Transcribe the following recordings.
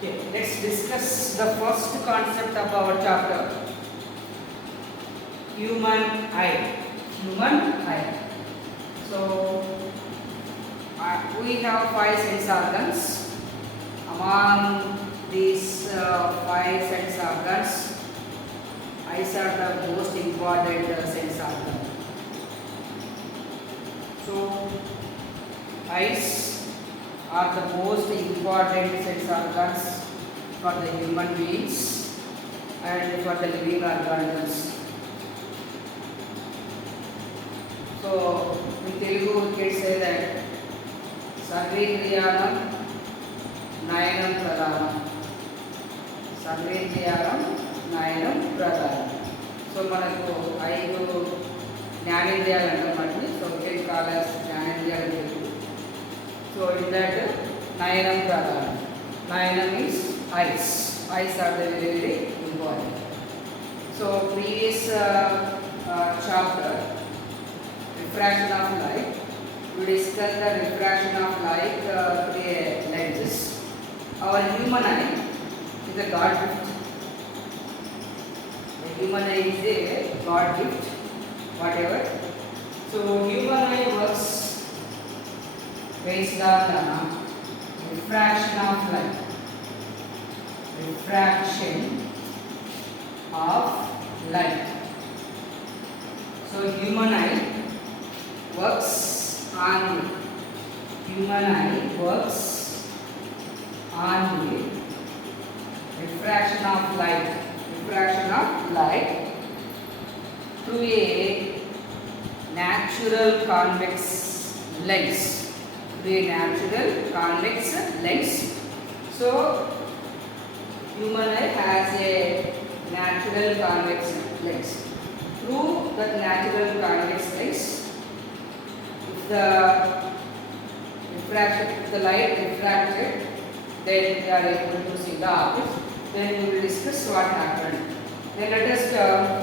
Okay, let's discuss the first concept of our chapter, human eye. Human eye. So, we have five sense organs. Among these five sense organs, eyes are the most important sense organ. So, eyes are the most important sense organs for the human beings and for the living organisms. So, in Telugu we can say that Sarvendriyanam Nayanam Pradhanam. Sarvendriyanam Nayanam Pradhanam. So, మనకు ఐదు జ్ఞానేంద్రియాలు అన్నమాట. So, we can call as జ్ఞానేంద్రియాలు in Telugu. So, in that Nayanam Pradhanam. Nayanam is eyes. Eyes are the very, very important. So, previous chapter, refraction of light, we discussed the refraction of light through the lenses. Our human eye is a God gift. The human eye is a God gift, whatever. So, human eye works based on the refraction of light. Refraction of light. So, human eye works on the refraction of light through a natural convex lens. So, human eye has a natural convex lens. Through that natural convex lens, if the light refracted, then we are able to see the object. Then we will discuss what happened. Then let us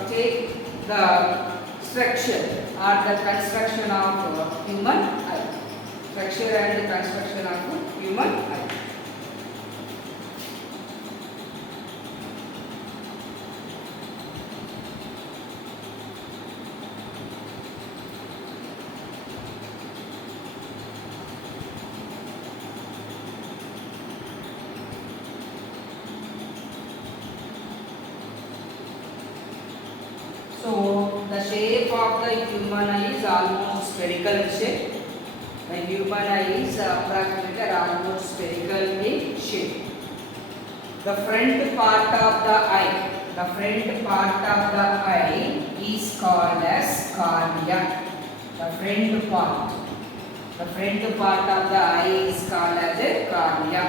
take the structure or the construction of human eye. Structure and the construction of human eye. So, the shape of the human eye is almost spherical shape. The human eye is approximately almost spherical in shape. The front part of the eye is called as cornea. The front part of the eye is called as a cornea.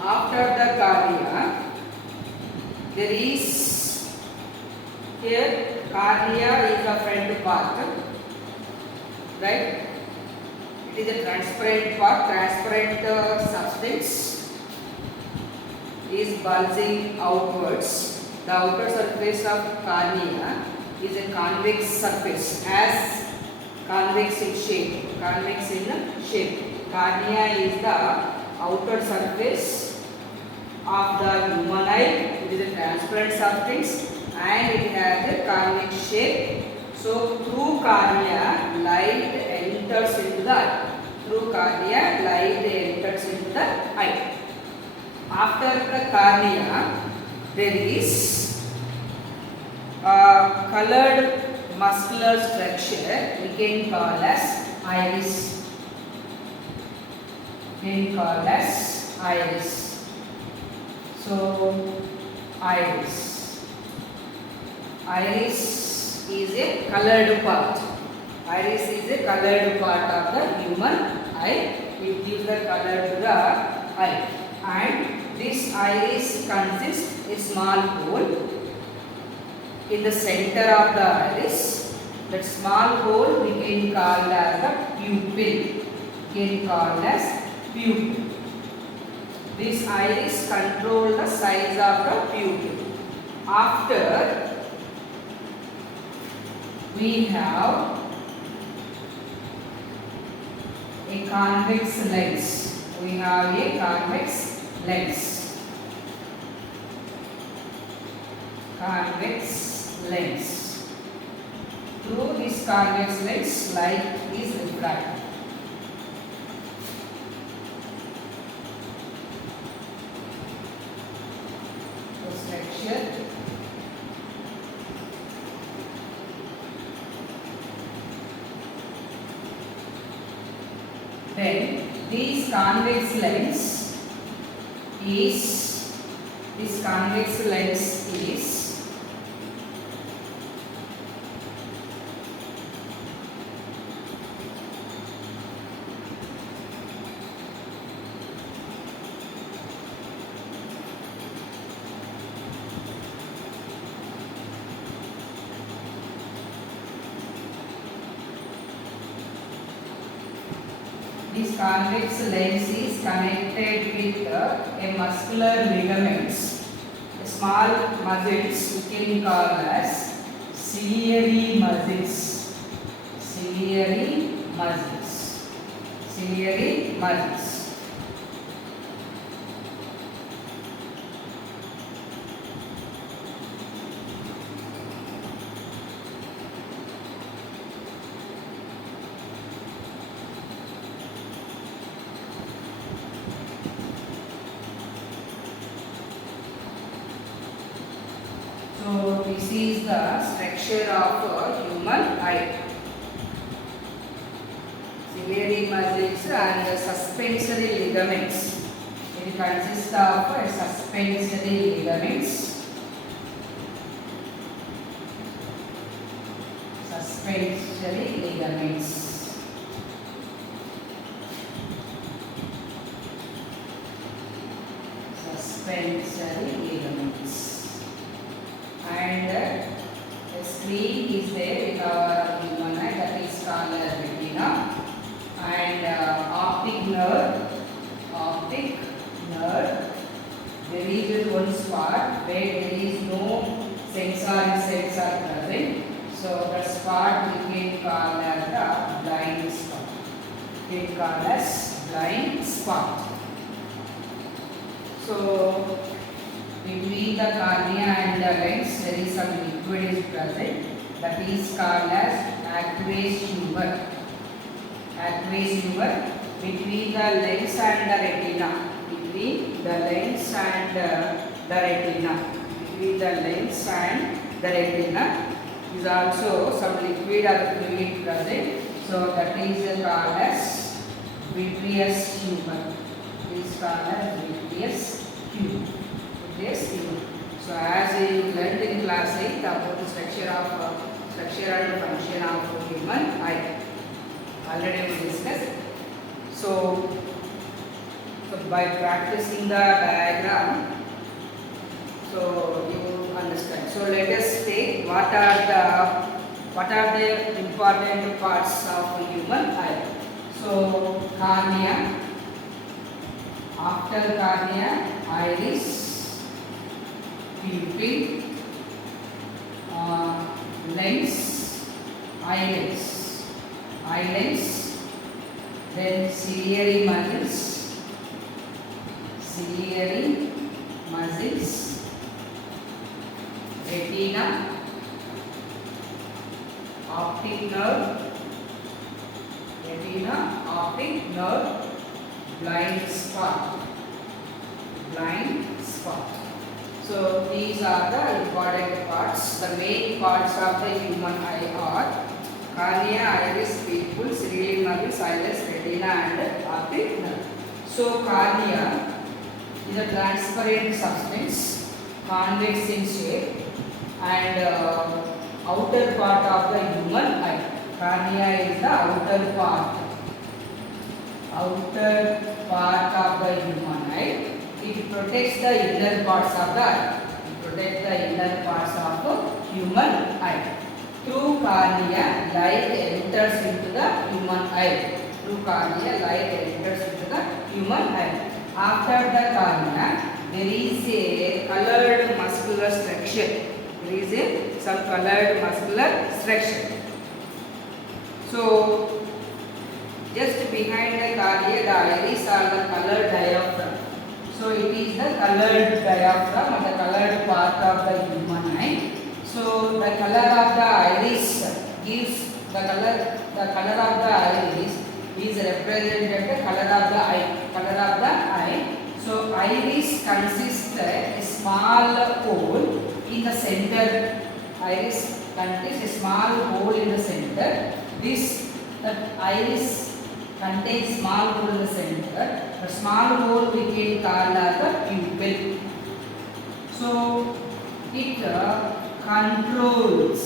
After the cornea, there is here cornea is the front part, right? It is a transparent part. Transparent substance is bulging outwards. The outer surface of cornea is a convex surface, as convex in shape. Cornea is the outer surface of the human eye. It is a transparent substance and it has a convex shape. So, through cornea, light enters into the eye. After the cornea, there is colored muscular structure we can call as iris. So, iris is a colored part. Iris is a colored part of the human eye. It gives the color to the eye. And this iris consists a small hole in the center of the iris. That small hole we can call as the pupil. This iris controls the size of the pupil. After we have a convex lens. We have a convex lens. convex lens. Through this convex lens, light is refracted. So structure. Then this convex lens is this convex lens is connected with a muscular ligaments, small muscles we can call as ciliary muscles. Ciliary muscles. Ciliary muscles. So this is the structure of a human eye. Ciliary muscles and the suspensory ligaments. It consists of suspensory ligaments. Suspensory ligaments. Suspensory ligaments. And the screen is there with our human eye, that is called retina, and optic nerve. There is one spot where there is no sensory cells are present, so the spot we can call as the blind spot. We can call as blind spot. So between the cornea and the lens there is some liquid is present, that is called as aqueous humor. Aqueous humor between the lens and the retina. Between the lens and the retina. Between the lens and the retina is also some liquid or fluid present. So that is called as vitreous humor. It is called as vitreous humor. So as you learned in class 8 about the structure and function of human eye, already we discussed. So by practicing the diagram, so you understand. So let us take what are the important parts of the human eye. So cornea, after cornea, iris, pupil, lens, eye lens, then ciliary muscles, retina, optic nerve, blind spot. So these are the important parts. The main parts of the human eye are cornea, iris, pupil, ciliary muscles, iris, retina and optic nerve. So cornea is a transparent substance, convex in shape, and outer part of the human eye. Cornea is the outer part of the human eye. It protects the inner parts of the eye. Human eye. Through cornea, light enters into the human eye. After the cornea, there is a colored muscular structure. Some colored muscular structure. So, just behind the cornea, the iris are the colored diaphragm. So, it is the colored diaphragm or the colored part of the human eye. So the color of the iris gives the color of the iris is represented the color of the eye. Color of the eye. So iris consists a small hole in the center. Iris contains a small hole in the center. The iris contains small hole in the center. The small hole we can call as the pupil. So it controls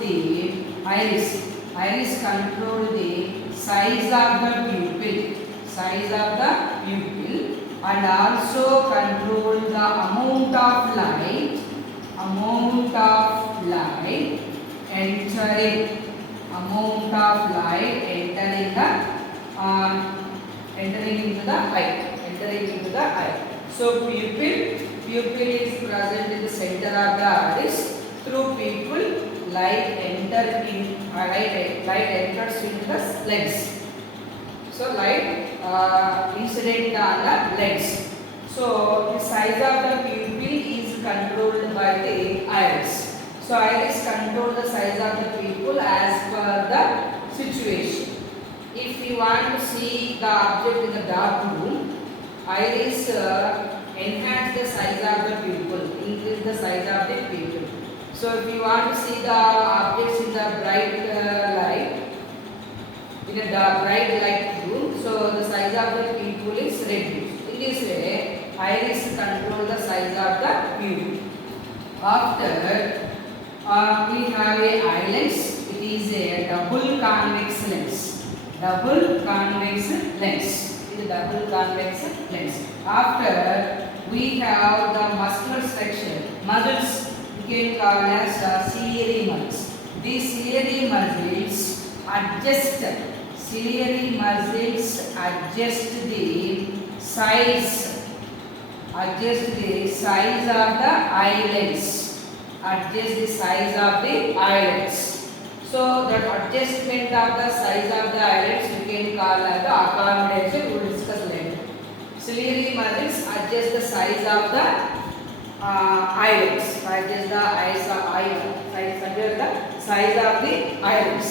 the iris. Iris controls the size of the pupil. Size of the pupil, and also control the amount of light entering into the eye. So pupil is present in the center of the iris. Through pupil, light enters into the lens. So light incident on the lens. So the size of the pupil is controlled by the iris. So iris controls the size of the pupil as per the situation. If you want to see the object in the dark room, iris enhance the size of the pupil, increase the size of the pupil. So if you want to see the objects in the bright light, in a bright light room, so the size of the pupil is reduced. In this way, iris control the size of the pupil. After we have a eye lens. It is a double convex lens. Double convex lens. It is a double convex lens. After we have the muscular structure, muscles we can call as ciliary muscles. These ciliary muscles adjust the size of the eyelids. Adjust the size of the eyelids. So that adjustment of the size of the eyelids you can call as the accommodation. We will discuss later. Ciliary muscles adjust the size of the eyelids. Adjust the size of the eyelids.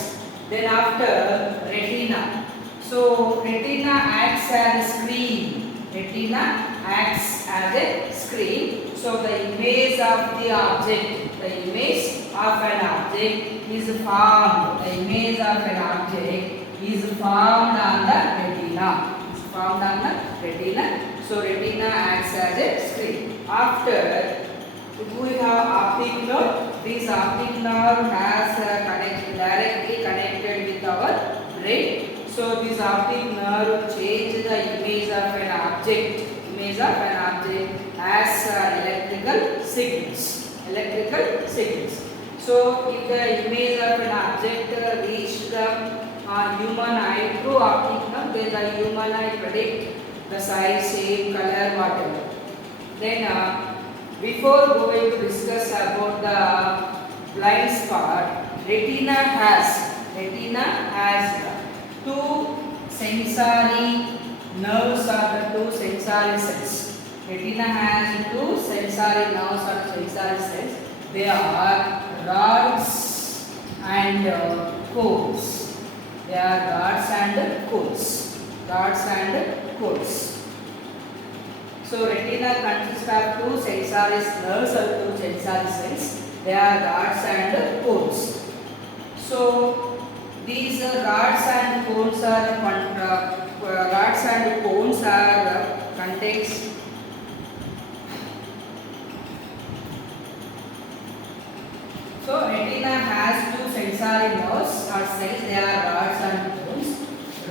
Then after retina. So retina acts as a screen. Retina acts as a screen. So the image of the object. The image of an object is formed. The image of an object is formed on the retina. Is formed on the retina. So retina acts as a screen. After we have optic nerve. This optic nerve has directly connected with our brain. So this optic nerve changes the image of an object. Image of an object as electrical signals. Electrical signals. So if the image of an object reach the human eye through optic nerve, then the human eye predict the size, shape, color, whatever. Then before going to discuss about the blind spot, retina has two sensory nerves or the two sensory cells. Retina has two sensory nerves or sensory cells. They are rods and cones. They are rods and cones. Rods and cones. So retina consists of two sensory nerves or two sensory cells. They are rods and cones. So these rods and cones contains So retina has two sensory nerves or cells. They are rods and cones.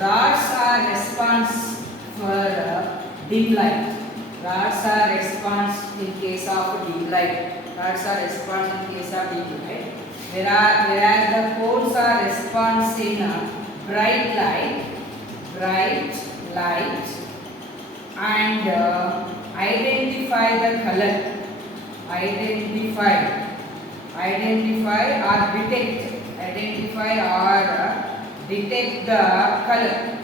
Rods are response for dim light. Rods are response in case of dim light. Rods are response in case of dim light. Whereas the cones are response in bright light, and identify the color. Identify or detect the color.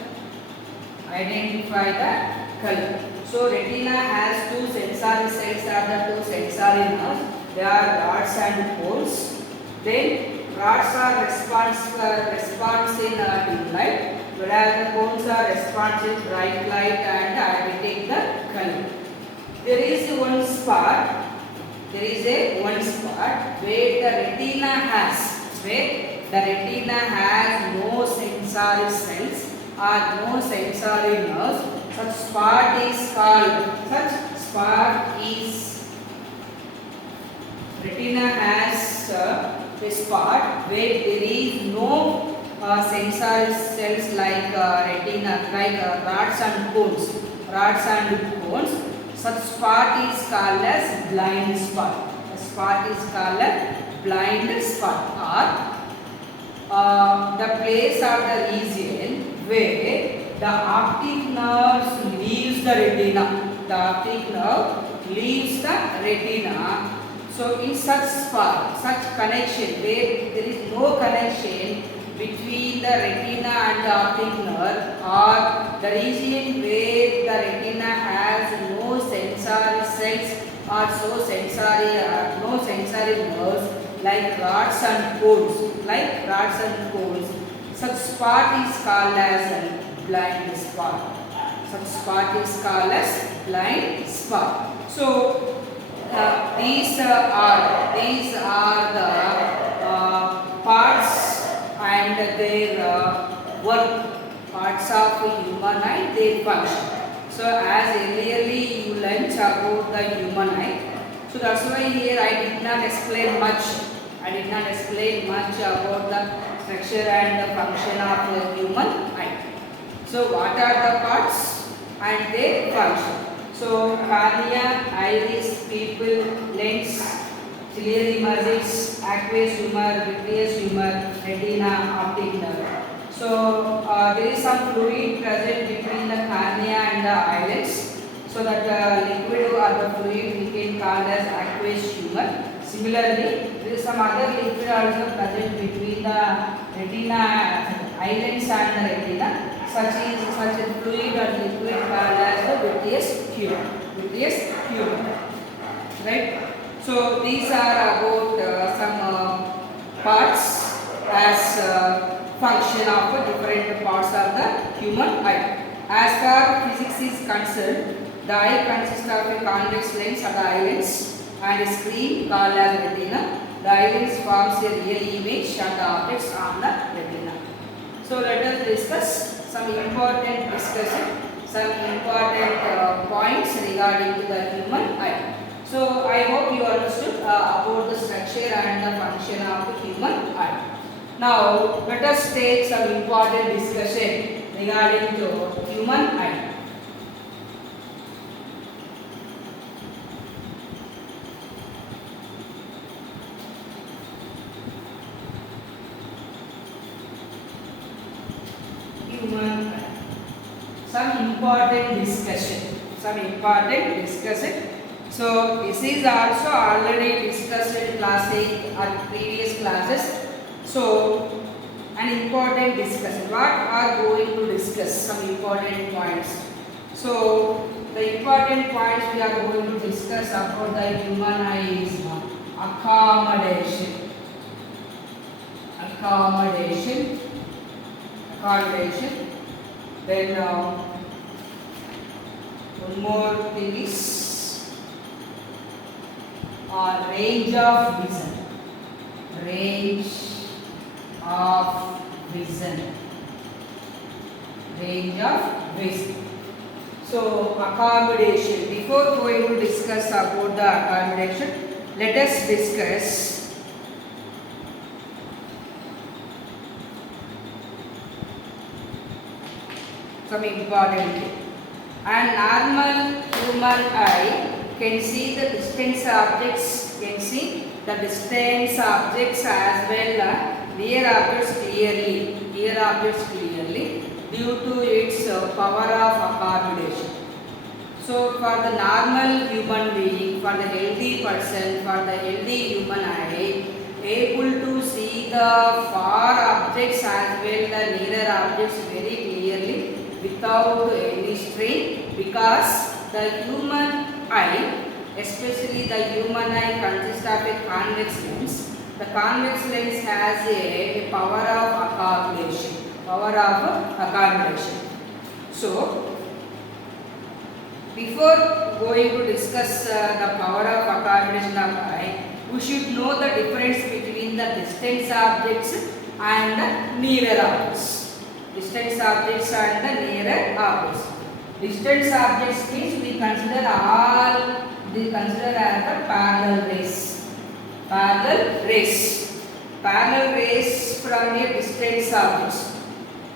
Identify the color. So retina has two sensory cells or the two sensory nerves. they are rods and cones. Then rods are response in dim light, whereas the cones are response in bright light, and I will take the color. There is one spot. There is one spot where the retina has no sensory cells or no sensory nerves. Such spot is retina has a spot where there is no sensory cells like retina, like rods and cones. Such spot is called as blind spot. The spot is called as blind spot, or the place or the region where the optic nerve leaves the retina. The optic nerve leaves the retina. So in such spot, such connection where there is no connection between the retina and the optic nerve, or the region where the retina has no sensory cells or no sensory nerves like rods and cones, such spot is called as a blind spot. Such spot is called as blind spot. So these are the parts and their work, parts of human eye, their function. So as earlierly you learnt about the human eye, so that's why here I did not explain much. About the structure and the function of the human eye. So what are the parts and their function? So cornea, iris, pupil, lens, ciliary muscles, aqueous humor, vitreous humor, retina, optic nerve. So there is some fluid present between the cornea and the eyelids. So that the liquid or the fluid we can call as aqueous humor. Similarly, there is some other liquid also present between the retina, eyelids and the retina. Such a fluid or liquid called as the vitreous humor. Right? So these are about some parts as function of different parts of the human eye. As far physics is concerned, the eye consists of a convex lens at the eyelids and a screen called as retina. The eyelids forms a real image of the objects on the retina. So let us discuss some important points regarding to the human eye. So I hope you understood about the structure and the function of the human eye. Now let us take some important discussion regarding to human eye. Some important discussion. So this is also already discussed in class 8 or previous classes. So an important discussion. What are going to discuss? Some important points. So the important points we are going to discuss about the human eye is accommodation. Then one more thing is range of vision. So accommodation. Before going to discuss about the accommodation, let us discuss some important thing. A normal human eye can see the distance objects, as well as near objects clearly due to its power of accommodation. So for the normal human being, for the healthy person, for the healthy human eye, able to see the far objects as well the nearer objects very clearly without any strain, because the human eye especially the human eye consists of a convex lens. The convex lens has a power of accommodation. So, before going to discuss the power of accommodation of eye, we should know the difference between the distant objects and the nearer objects. Distant objects and the nearer objects. Distant objects means we consider as the parallel rays. Parallel rays from a distant objects.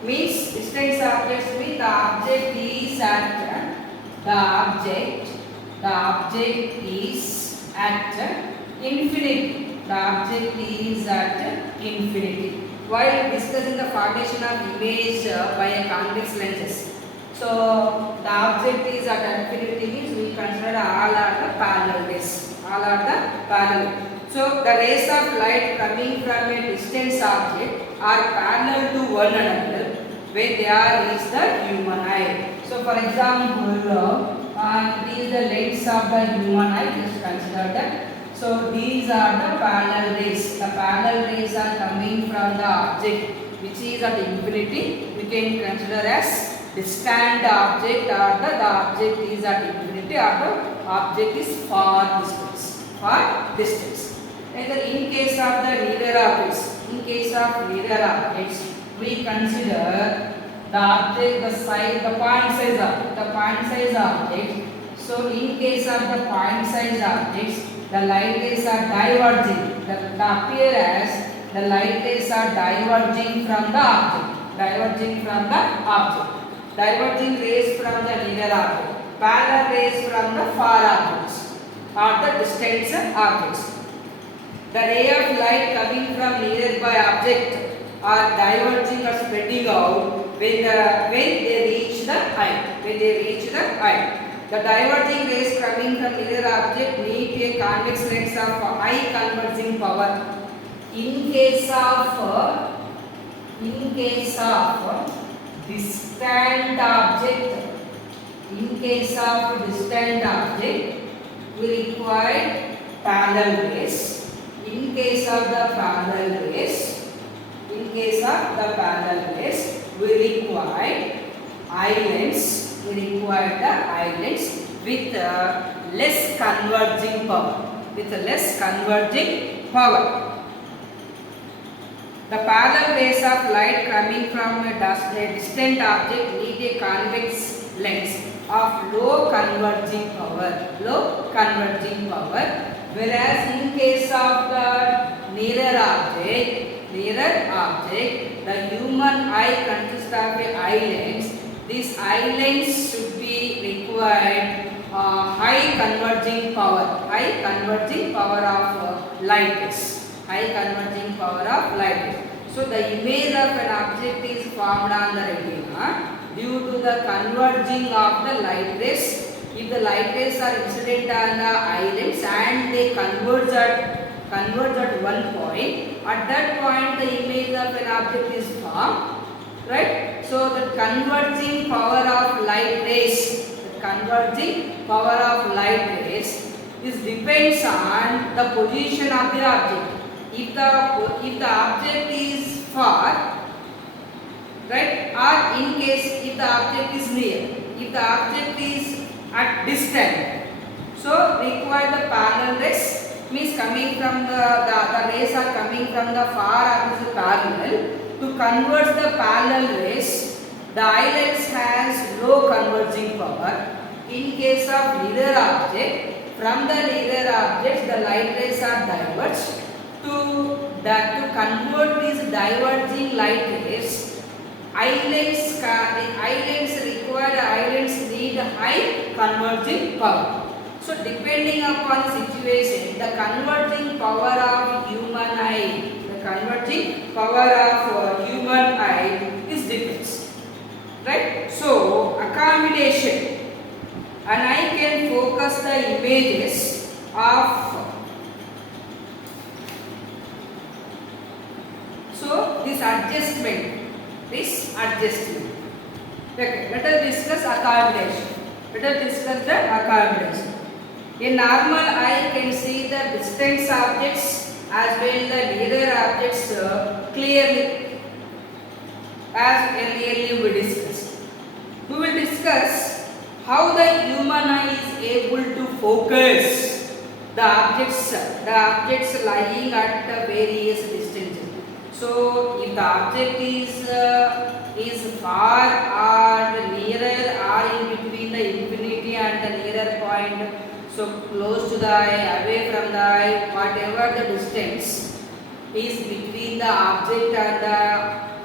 Means distant objects means the object is at infinity. The object is at infinity. While discussing the formation of image by a convex lenses. So the object is at infinity means we consider all are the parallel rays. All are the parallel. So the rays of light coming from a distant object are parallel to one another when they are reach the human eye. So for example, this is the lens of the human eye. Just consider that. So these are the parallel rays. The parallel rays are coming from the object which is at infinity. We can consider as distant object, or the object is at infinity, or the object is far distance. Either in case of the nearer objects, we consider the object, the point size object. So in case of the point size objects, the light rays are diverging. The appear as the light rays are diverging from the object. Diverging rays from the nearer object. Parallel rays from the far objects or the distant objects. The ray of light coming from nearby object are diverging or spreading out when they reach the eye. The diverging rays coming from near object need a convex lens of high converging power. In case of distant object, we require parallel rays. In case of the parallel rays, we require eye lens. We require the eye lens with less converging power. The parallel rays of light coming from a distant object need a convex lens of low converging power. Whereas in case of the nearer object, the human eye consists of a eye lens. This eye lens should be required high converging power of light rays. So the image of an object is formed on the retina due to the converging of the light rays. If the light rays are incident on the eye lens and they converge at one point, at that point the image of an object is formed, right? So the converging power of light rays is depends on the position of the object. If the object is far, right, or in case if the object is near, if the object is at distance, so require the parallel rays, means coming from the rays are coming from the far opposite parallel. To convert the parallel rays, the eye lens has low converging power. In case of nearer object, from the nearer objects the light rays are diverged. To convert these diverging light rays, eye lens need high converging power. So depending upon the situation, the converging power of human eye is different, right? So accommodation, an eye can focus the images of. So this adjustment. Okay, let us discuss accommodation. A normal eye can see the distant objects as well the nearer objects clearly, as earlier we discussed. We will discuss how the human eye is able to focus the objects lying at various distances. So, if the object is far or nearer or in between the infinity and the nearer point, so close to the eye, away from the eye, whatever the distance is between the object and the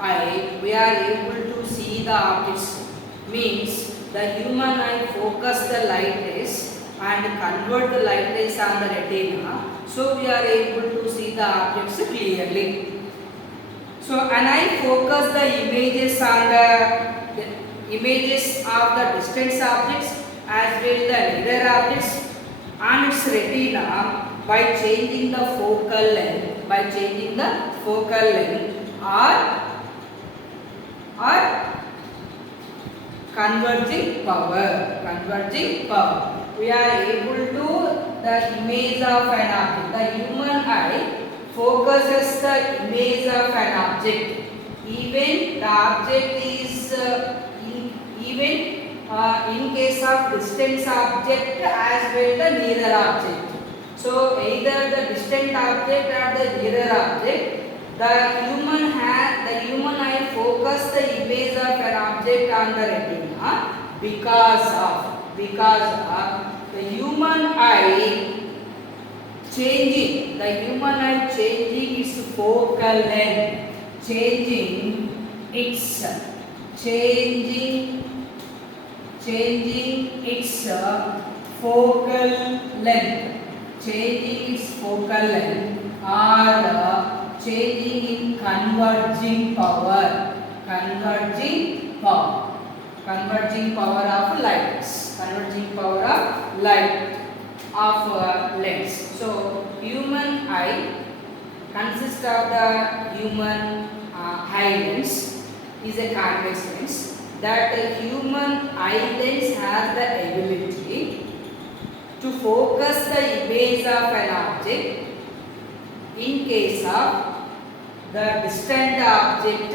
eye, we are able to see the objects. Means the human eye focus the light rays and convert the light rays on the retina, so we are able to see the objects clearly. So an eye focus the images on the images of the distant objects as well the nearer objects on its retina by changing the focal length, or converging power. We are able to the image of an object. The human eye focuses the image of an object. Even the object is in case of distant object as well the nearer object. So either the distant object or the nearer object, the human eye focus the image of an object on the retina because of the human eye changing its focal length, changing its focal length or changing in converging power of light of lens. So human eye consists of the human eye lens is a convex lens. That human eye lens has the ability to focus the image of an object in case of the distant object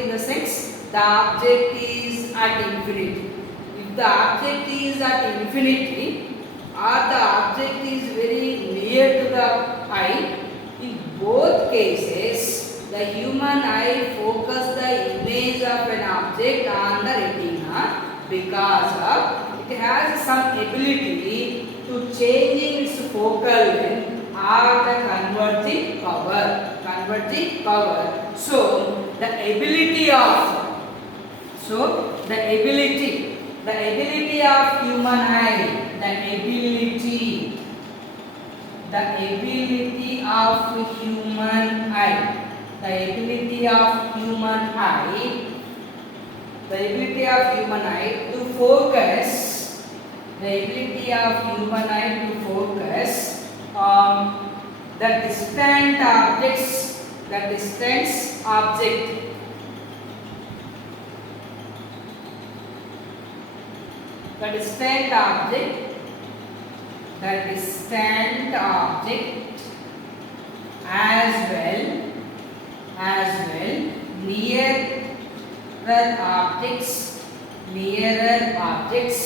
in the sense the object is at infinity. If the object is at infinity or the object is very near to the eye, in both cases the human eye focus the image of an object on the retina because of it has some ability to changing its focal length or the converging power. So the ability of human eye, the ability of human eye to focus the distant object as well nearer objects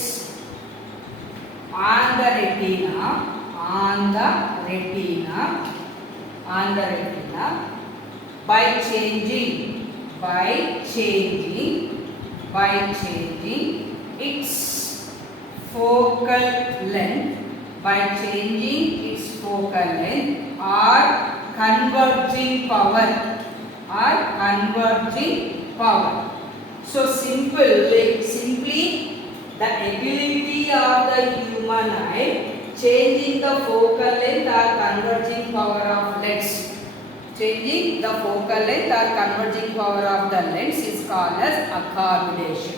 on the retina by changing its focal length or converging power. So simply the ability of the human eye changing the focal length or converging power of lens. Changing the focal length or converging power of the lens is called as accommodation.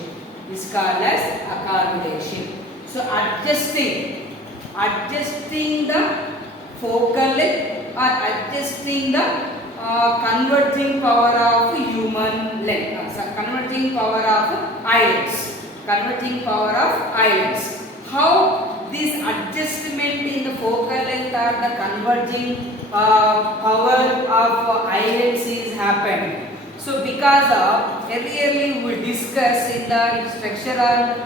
So adjusting the focal length or adjusting the converging power of human length, converging power of eyelids. How this adjustment in the focal length or the converging power of eyelids is happened. So because of earlier we discussed in the structural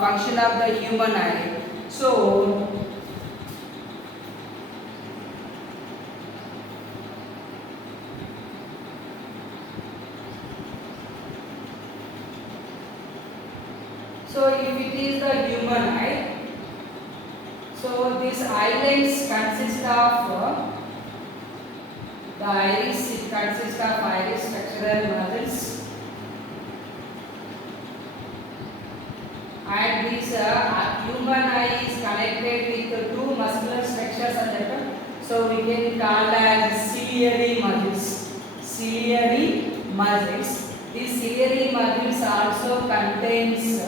function of the human eye. So if it is the human eye, so this eyelids consist of the iris, it consists of iris structural muscles, and this human eye is connected with two muscular structures on the top. So we can call as ciliary muscles. Ciliary muscles. These ciliary muscles also contains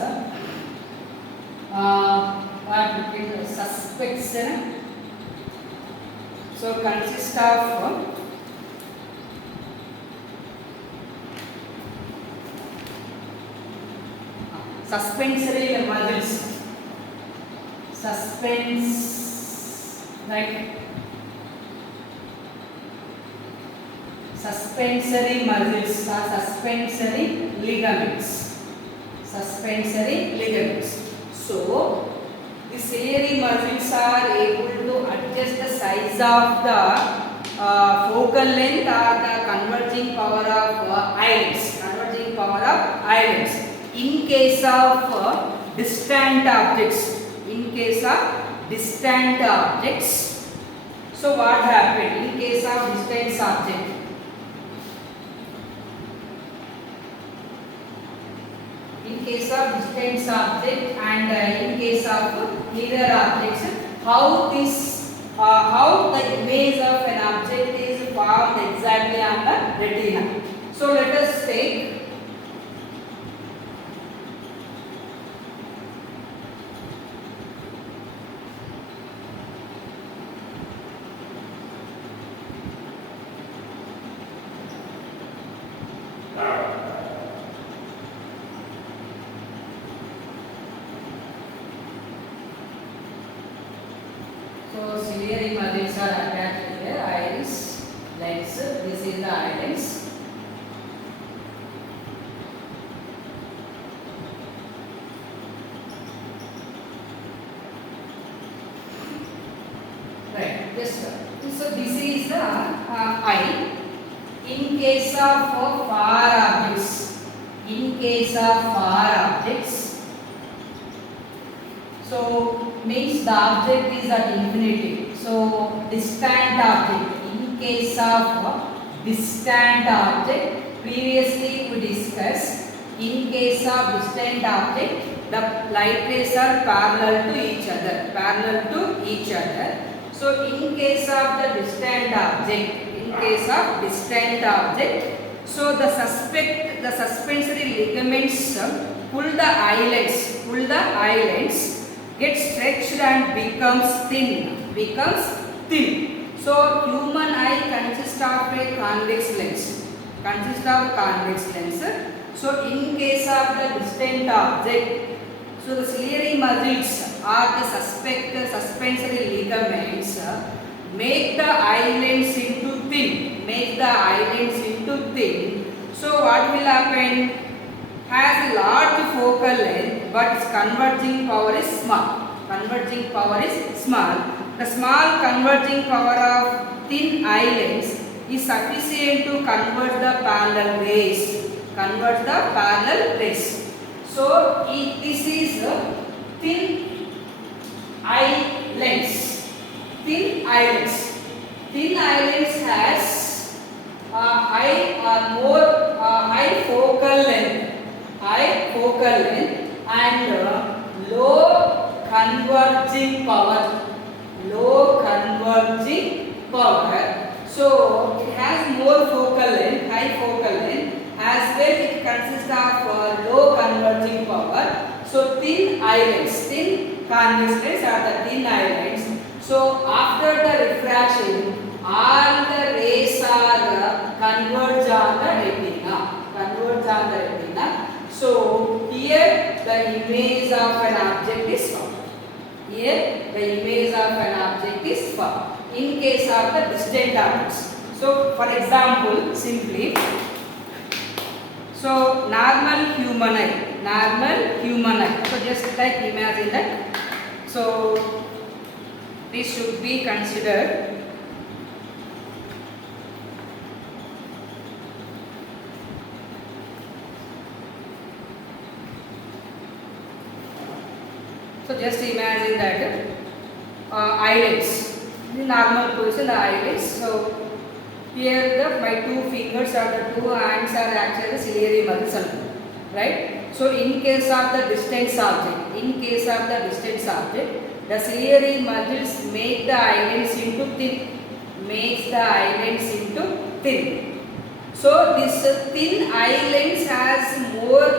what we call suspension. So consists of suspensory muscles, suspensory muscles or suspensory ligaments. Suspensory ligaments. So the ciliary muscles are able to adjust the size of the focal length or the converging power of eyelids. Converging power of eyelids. In case of distant objects, so what happened in case of distant object? In case of distant object and in case of near objects, how the image of an object is formed exactly on the retina. So let us take ciliary muscles are attached to the iris lens. This is the eye lens. Right. Yes, sir. So this is the eye. In case of far objects, so means the object is at infinity. So distant object. In case of distant object, previously we discussed. In case of distant object, the light rays are parallel to each other. So in case of the distant object, so the suspensory ligaments pull the eyelids, get stretched and becomes thin. So human eye consists of a convex lens. So in case of the distant object, so the ciliary muscles or the suspensory ligaments make the eyelids into thin. So what will happen? Has a large focal length, but its converging power is small. The small converging power of thin eyelids is sufficient to convert the parallel rays. So this is thin eyelids. Thin eyelids has high focal length and low converging power. So it has more high focal length, as well it consists of low converging power. So thin convex lens are the thin eyelids. So after the refraction, all the rays are converge on the retina. So here the image of an object is formed. Here the image of an object is formed. In case of the distant objects. So for example, simply, so normal human eye. So just like imagine that. So this should be considered. So just imagine that eyelids, the normal position, the eyelids. So here my two fingers or the two hands are actually ciliary muscles, right? So in case of the distant object, the ciliary muscles make the eyelids into thin. So this thin eyelids has more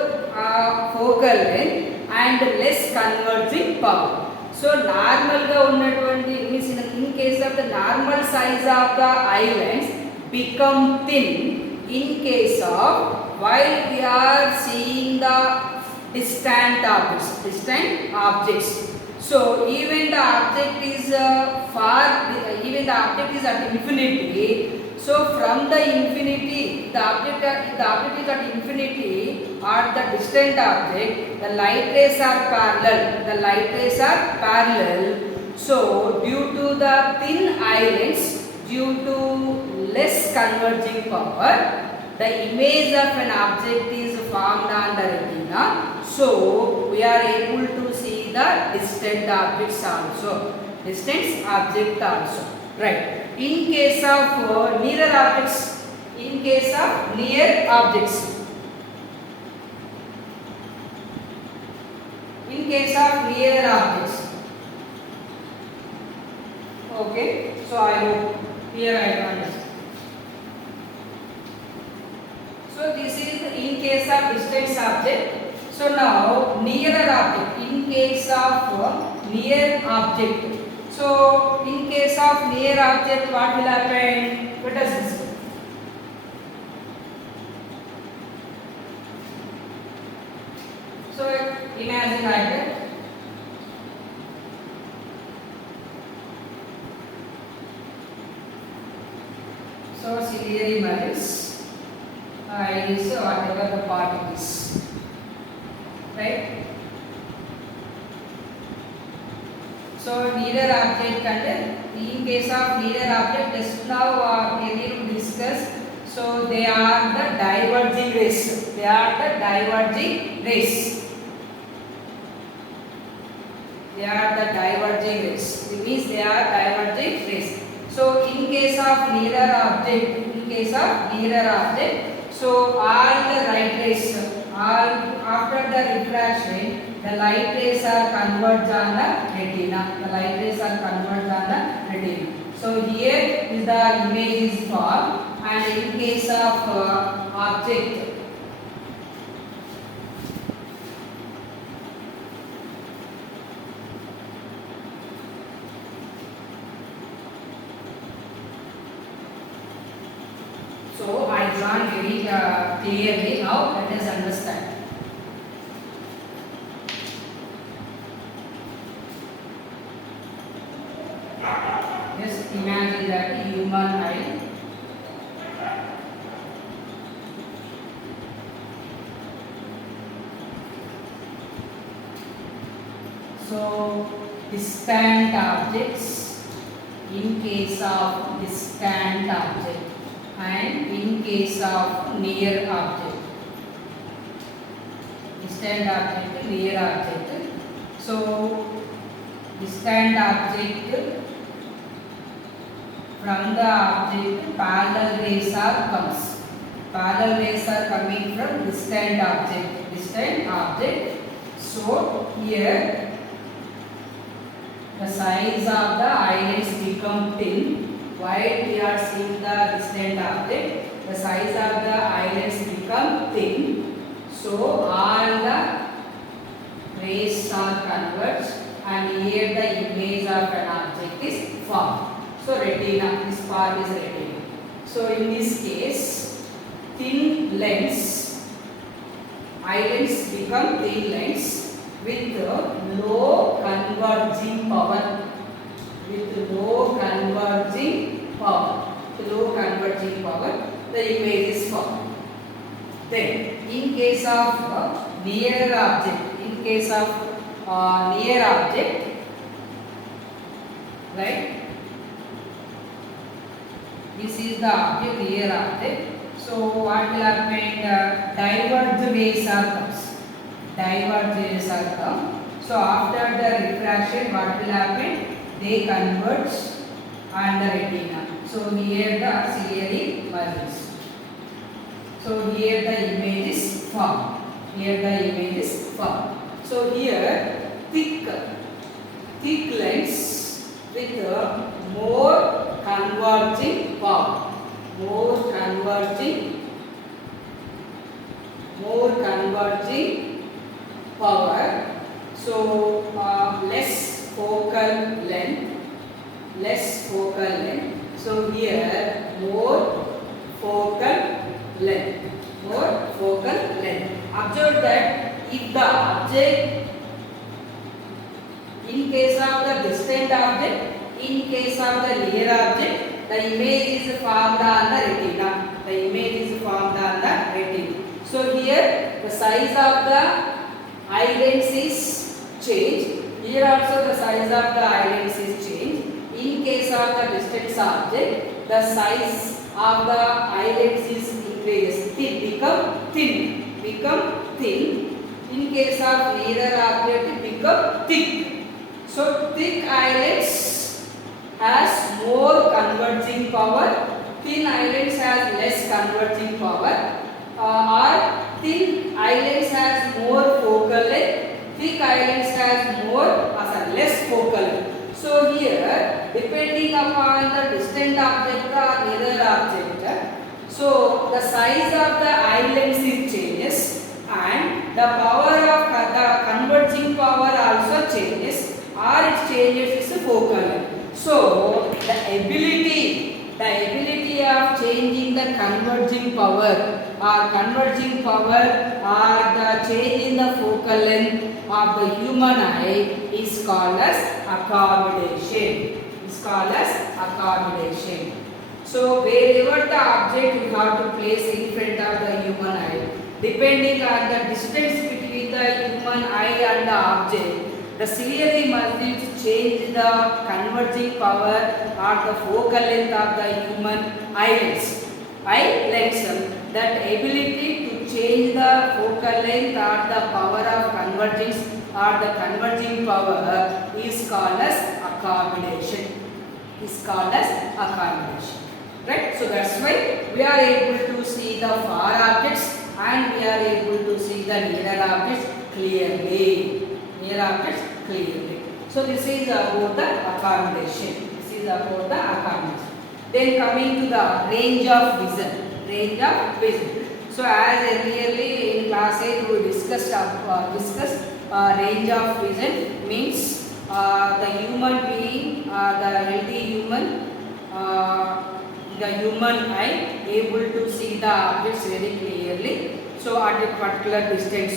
focal length and less converging power. So normal ga unnatuvanti means in case of the normal size of the eyelids become thin in case of while we are seeing the distant objects. So even the object is at infinity. So from the infinity, the object is at infinity or the distant object, the light rays are parallel. So due to the thin eyelids, due to less converging power, the image of an object is formed on the retina. So we are able to see the distant objects also. Right. In case of near objects, okay, so I hope here I understand. So this is in case of distant object. So now nearer object, in case of near object. So in case of near object, what will happen? Let us discuss. So imagine like that. So ciliary muscles, iris, whatever the part it is, right? So nearer object and in case of nearer object, just now we need to discuss. So they are the diverging rays. It means they are diverging rays. So in case of nearer object, so all the light rays, after the refraction, the light rays are converged on the retina. So here is the image is formed, and in case of object, so I drawn very clearly. Now let us understand. Just imagine that human eye. So distant objects, in case of distant object and in case of near object. Distant object, near object. So distant object, from the object parallel rays are comes. Parallel rays are coming from distant object. So here the size of the eyelids become thin. While we are seeing the distant object, the size of the eyelids become thin. So all the rays are converged, and here the image of an object is formed. So retina, this part is retina. So in this case, thin lens, eyelids become thin lens with low converging the image is formed. Then, in case of near object, in case of near object, right? This is the object, near object. So, what will happen? Diverged rays are comes. Diverged rays are come. So, after the refraction, what will happen? They converge on the retina. So, here the ciliary merges. So, here the image is formed. Here the image is formed. So, here thick lens with more converging power. More converging power. So, less focal length. So, here more focal length. Observe that if the object, in case of the distant object, in case of the near object, the image is formed on the retina. So here the size of the eye lens is changed. Here also the size of the eye lens is changed. In case of the distant object, the size of the eye lens is increased. Become thin. In case of nearer object, it become thick. So thick eye lens has more converging power. Thin eye lens has less converging power. Or thin eye lens has more focal length. Thick eye lens has less focal length. So here, depending upon the distant object or nearer object, so the size of the eye lens is changes and the power of the converging power also changes, or it changes its focal length. So the ability of changing the converging power or the change in the focal length of the human eye is called as accommodation. So wherever the object you have to place in front of the human eye, depending on the distance between the human eye and the object, the ciliary muscles change the converging power or the focal length of the human eyelids. That ability to change the focal length or the power of convergence or the converging power is called as accommodation. Right? So that's why we are able to see the far objects and we are able to see the nearer objects clearly. So this is about the accommodation. Then coming to the range of vision. So as earlierly in class 8 we discussed range of vision means the human being, the healthy human, the human eye able to see the objects very clearly. So at a particular distance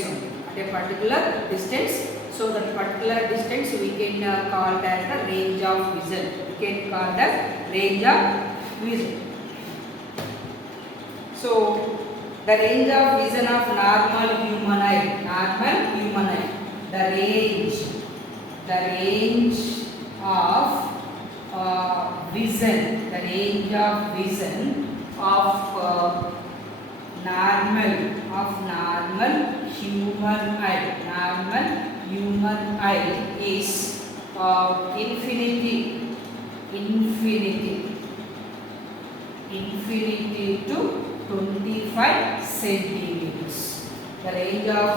so that particular distance we can call that the range of vision. So the range of vision of normal human eye. The range of vision of normal human eye is infinity to 25 centimeters. The range of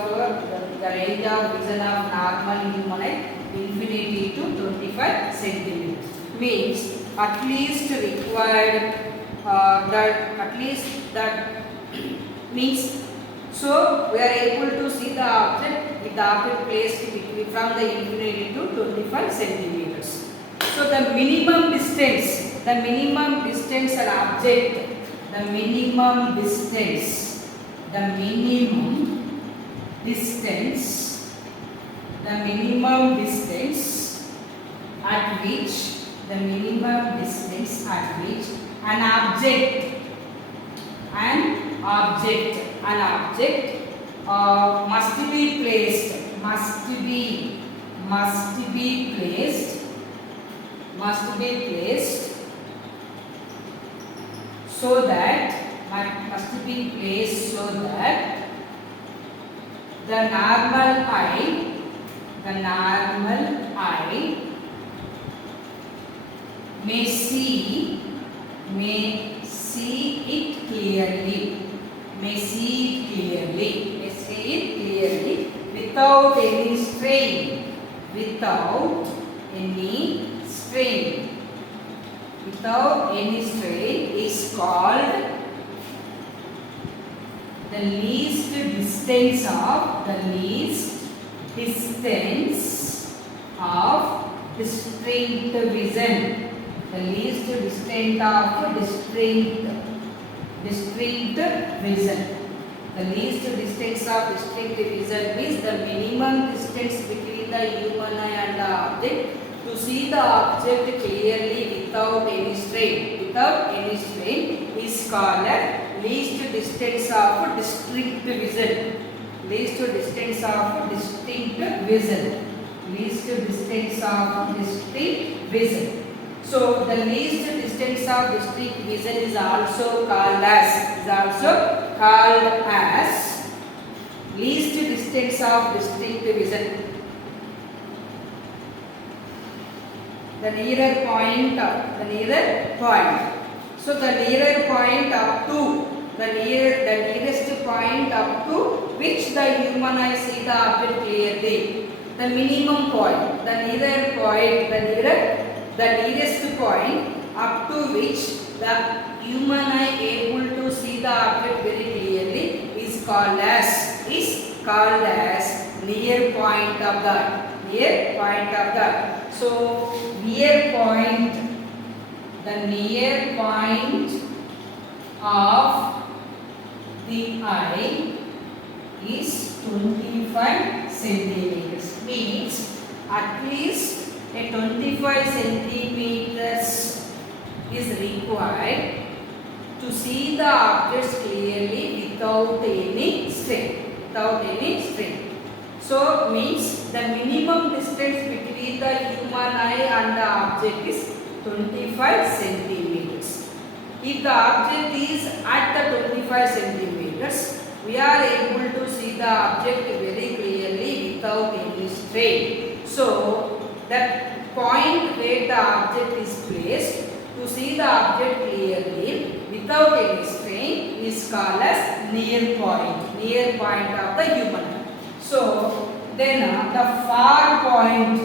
vision of normal human eye infinity to 25 centimeters means at least required that means so we are able to see the object with the object placed from the infinity to 25 centimeters. So the minimum distance an object the minimum distance at which an an object. An object must be placed. Must be placed. Must be placed so that must be placed so that the normal eye may see it clearly. May see it clearly without any strain. Without any strain is called the least distance of distinct vision. The least distance of distinct vision. The least distance of distinct vision means the minimum distance between the human eye and the object to see the object clearly without any strain. Without any strain is called as least distance of distinct vision. Least distance of distinct vision. Least distance of distinct vision. So the least distance of distinct vision is also called as least distance of distinct vision. The nearer point. So the nearer point up to the nearest point up to which the human eye see the object clearly. The minimum point, the nearest point up to which the human eye able to see the object very clearly is called as near point of the So near point, the near point of the eye is 25 centimeters. Means at least a 25 centimeters is required to see the objects clearly without any strain. So means the minimum distance between the human eye and the object is 25 centimeters. If the object is at the 25 centimeters, we are able to see the object very clearly without any strain. So the point where the object is placed to see the object clearly without any strain is called as near point of the human eye. So then the far point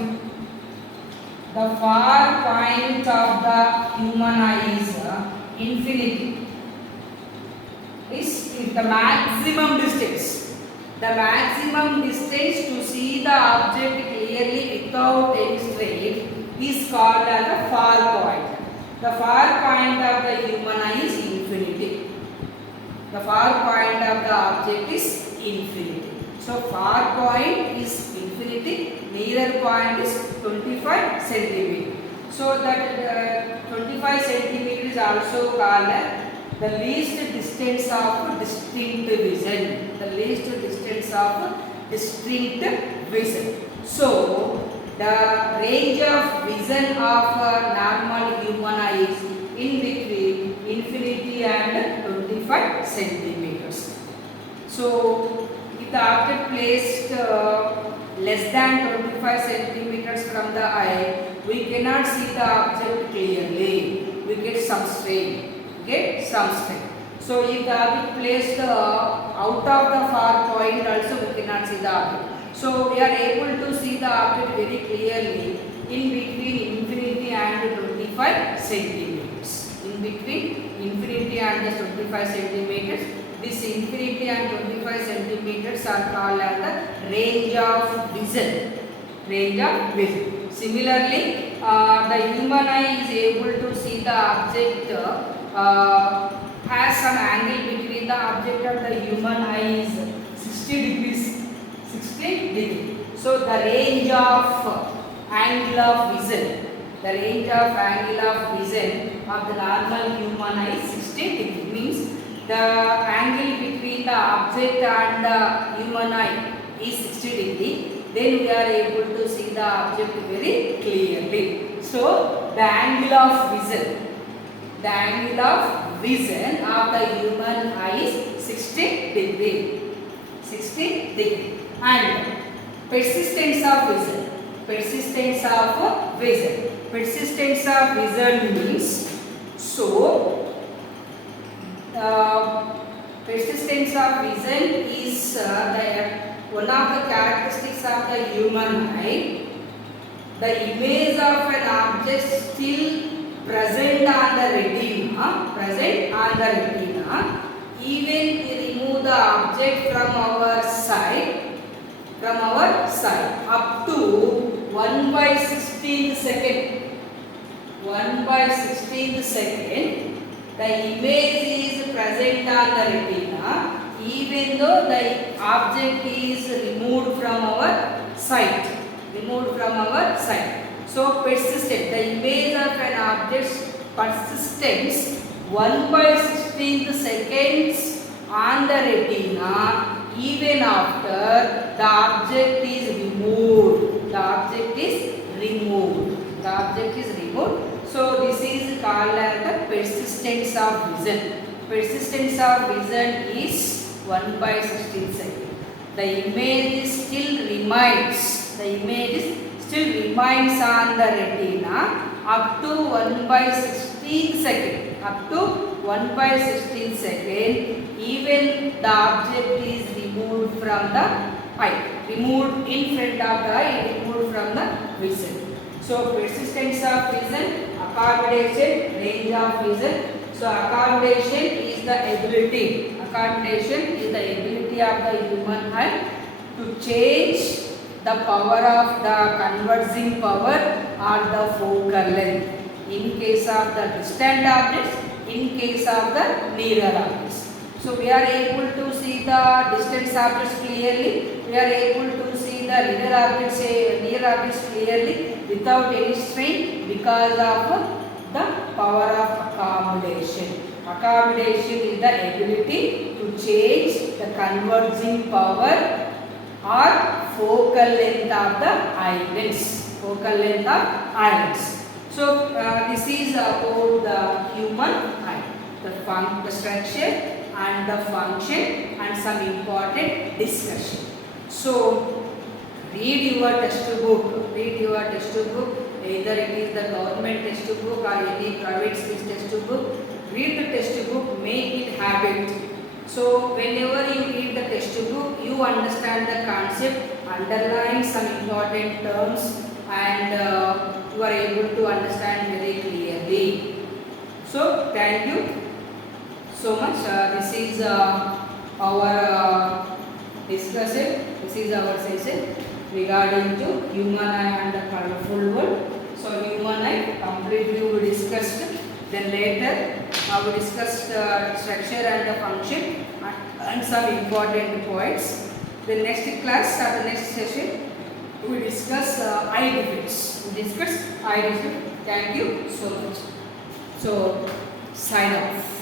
of the human eye is infinity. Is the maximum distance. The maximum distance to see the object clearly without any strain is called as the far point. The far point of the human eye is infinity. The far point of the object is infinity. So far point is infinity, nearer point is 25 centimeter. So that 25 centimeter is also called the least distance of distinct vision. The least distance of distinct vision. So the range of vision of normal human eye is in between infinity and 25 centimeters. So if the object placed less than 25 centimeters from the eye, we cannot see the object clearly. We get some strain. So if the object placed out of the far point also, we cannot see the object. So we are able to see the object very clearly in between infinity and 25 centimeters. In between infinity and 25 centimeters. This infinity and 25 centimeters are called as the range of vision. Similarly, the human eye is able to see the object has some angle between the object and the human eye is 60 degrees. So the range of angle of vision of the normal human eye is 60 degrees. Means the angle between the object and the human eye is 60 degree, then we are able to see the object very clearly. So the angle of vision of the human eye is 60 degree. 60 degree. And persistence of vision means, so persistence of vision is one of the characteristics of the human eye. The image of an object still present on the retina, even we remove the object from our side up to 1/16th second. 1/16th second, the image is present on the retina, even though the object is removed from our sight. So persistent, the image of an object's persistence 1/16th seconds on the retina, even after the object is removed. So this is called as the persistence of vision. Persistence of vision is 1/16th second. The image still remains on the retina up to 1/16th second. Even the object is removed from the eye, removed in front of the eye, removed from the vision. So persistence of vision, accommodation, range of vision. So accommodation is the ability of the human eye to change the power of the converging power or the focal length in case of the distant objects, in case of the nearer objects. So we are able to see the distant objects clearly, we are able to see the near objects clearly without any strain because of the power of accommodation. Accommodation is the ability to change the converging power or focal length of the eyelids. So this is about the human eye, the structure and the function and some important discussion. So read your textbook, either it is the government textbook or any private school textbook. Read the textbook, make it habit. So whenever you read the textbook, you understand the concept, underline some important terms, and you are able to understand very clearly. So thank you so much. This is our discussion. This is our session regarding to human eye and the colorful world. So human eye completely we discussed. Then later we discussed structure and the function and some important points. The next class or the next session we discuss eye defects. Thank you so much. So sign off.